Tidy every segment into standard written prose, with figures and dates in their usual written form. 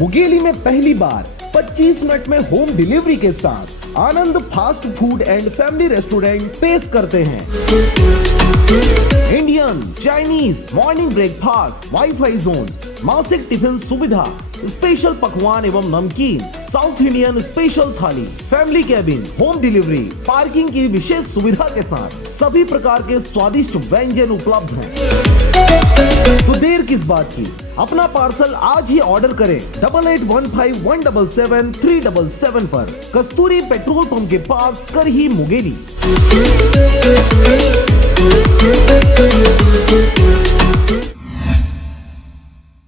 मुगेली में पहली बार 25 मिनट में होम डिलीवरी के साथ Anand fast food and family restaurant पेश करते हैं। Indian, Chinese, morning breakfast, wifi zone, मासिक टिफिन सुविधा, स्पेशल पकवान एवं नमकीन, south Indian special thali, family cabin, home delivery, parking की विशेष सुविधा के साथ सभी प्रकार के स्वादिष्ट व्यंजन उपलब्ध हैं। तो देर किस बात की, अपना पार्सल आज ही ऑर्डर करें 8815177377 पर, कस्तूरी पेट्रोल पंप के पास, करही, मुगेली।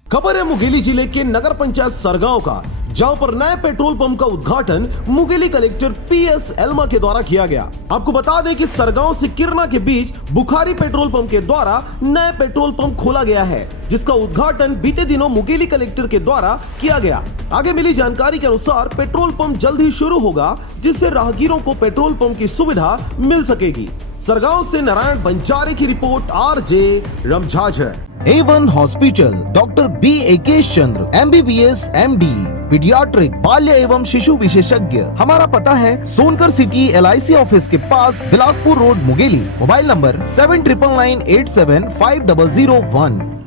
खबर है मुगेली जिले के नगर पंचायत सरगांव का, जहां पर नए पेट्रोल पंप का उद्घाटन मुगेली कलेक्टर पीएस एल्मा के द्वारा किया गया। आपको बता दें कि सरगांव से किरना के बीच बुखारी पेट्रोल पंप के द्वारा नए पेट्रोल पंप खोला गया है, जिसका उद्घाटन बीते दिनों मुगेली कलेक्टर के द्वारा किया गया। आगे मिली जानकारी के अनुसार पेट्रोल पंप जल्द ही शुरू होगा, जिससे राहगीरों को पेट्रोल पंप की सुविधा मिल सकेगी। सरगांव से नारायण बंजारे की report, RJ Ramjhajhar. A1 hospital, doctor B Ekesh Chandra, MBBS MD, paediatric, बाल्य एवं शिशु विशेषज्ञ। हमारा पता है सोनकर सिटी LIC ऑफिस के पास, Bilaspur road, Mungeli. Mobile number 7999875001।